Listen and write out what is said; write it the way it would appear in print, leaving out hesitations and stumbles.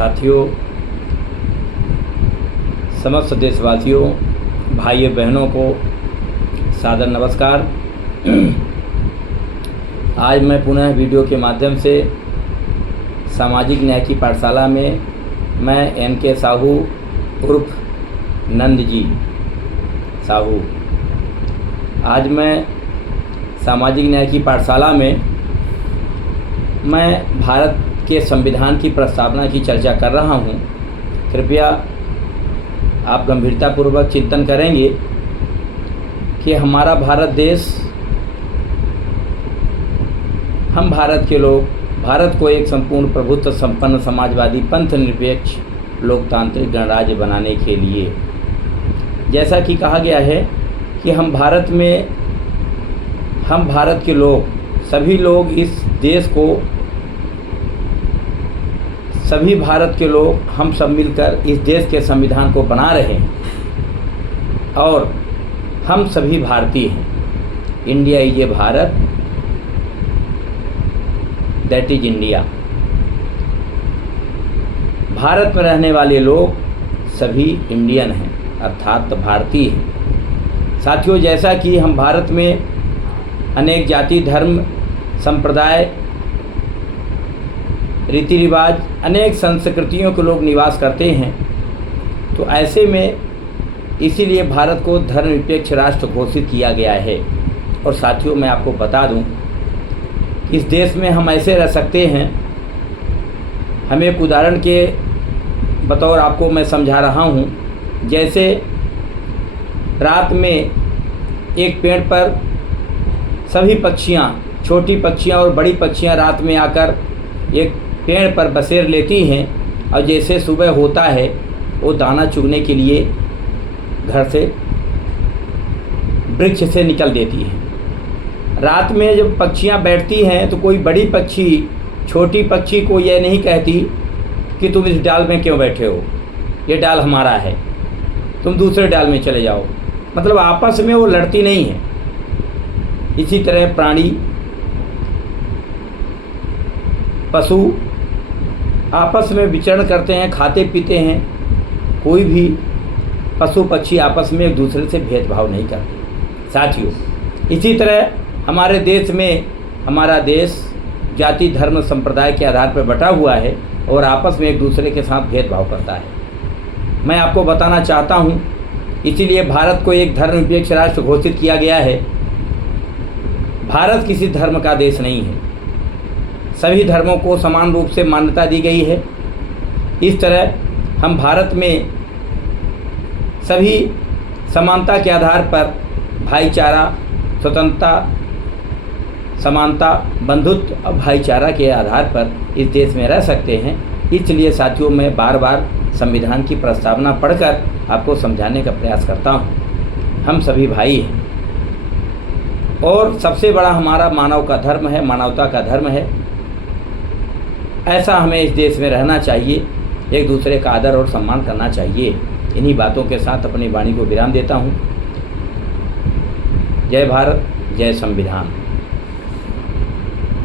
साथियों, समस्त देशवासियों, भाइयों बहनों को सादर नमस्कार। आज मैं पुनः वीडियो के माध्यम से सामाजिक न्याय की पाठशाला में मैं NK साहू उर्फ नंद जी साहू, आज मैं सामाजिक न्याय की पाठशाला में मैं भारत के संविधान की प्रस्तावना की चर्चा कर रहा हूँ। कृपया आप गंभीरतापूर्वक चिंतन करेंगे कि हमारा भारत देश, हम भारत के लोग भारत को एक संपूर्ण प्रभुत्व संपन्न समाजवादी पंथ निरपेक्ष लोकतांत्रिक गणराज्य बनाने के लिए, जैसा कि कहा गया है कि हम भारत के लोग, सभी लोग इस देश को, सभी भारत के लोग हम सब मिलकर इस देश के संविधान को बना रहे हैं और हम सभी भारतीय हैं। India is a Bharat, that is India. Bharat में रहने वाले लोग सभी इंडियन हैं, अर्थात भारतीय हैं। साथियों, जैसा कि हम भारत में अनेक जाति, धर्म, संप्रदाय, रीति रिवाज, अनेक संस्कृतियों के लोग निवास करते हैं, तो ऐसे में इसीलिए भारत को धर्मनिरपेक्ष राष्ट्र घोषित किया गया है। और साथियों, मैं आपको बता दूं, इस देश में हम ऐसे रह सकते हैं, हम एक उदाहरण के बतौर आपको मैं समझा रहा हूं। जैसे रात में एक पेड़ पर सभी पक्षियां, छोटी पक्षियां और बड़ी पक्षियां रात में आकर एक पेड़ पर बसेर लेती हैं और जैसे सुबह होता है वो दाना चुगने के लिए घर से, वृक्ष से निकल देती हैं। रात में जब पक्षियां बैठती हैं तो कोई बड़ी पक्षी छोटी पक्षी को यह नहीं कहती कि तुम इस डाल में क्यों बैठे हो, ये डाल हमारा है, तुम दूसरे डाल में चले जाओ। मतलब आपस में वो लड़ती नहीं है। इसी तरह प्राणी, पशु आपस में विचरण करते हैं, खाते पीते हैं। कोई भी पशु पक्षी आपस में एक दूसरे से भेदभाव नहीं करते। साथियों, इसी तरह हमारे देश में, हमारा देश जाति, धर्म, संप्रदाय के आधार पर बटा हुआ है और आपस में एक दूसरे के साथ भेदभाव करता है। मैं आपको बताना चाहता हूँ, इसीलिए भारत को एक धर्मनिरपेक्ष राष्ट्र घोषित किया गया है। भारत किसी धर्म का देश नहीं है, सभी धर्मों को समान रूप से मान्यता दी गई है। इस तरह हम भारत में सभी समानता के आधार पर भाईचारा, स्वतंत्रता, समानता, बंधुत्व और भाईचारा के आधार पर इस देश में रह सकते हैं। इसलिए साथियों, मैं बार बार संविधान की प्रस्तावना पढ़कर आपको समझाने का प्रयास करता हूँ। हम सभी भाई हैं और सबसे बड़ा हमारा मानव का धर्म है, मानवता का धर्म है। ऐसा हमें इस देश में रहना चाहिए, एक दूसरे का आदर और सम्मान करना चाहिए। इन्हीं बातों के साथ अपनी वाणी को विराम देता हूँ। जय भारत, जय संविधान।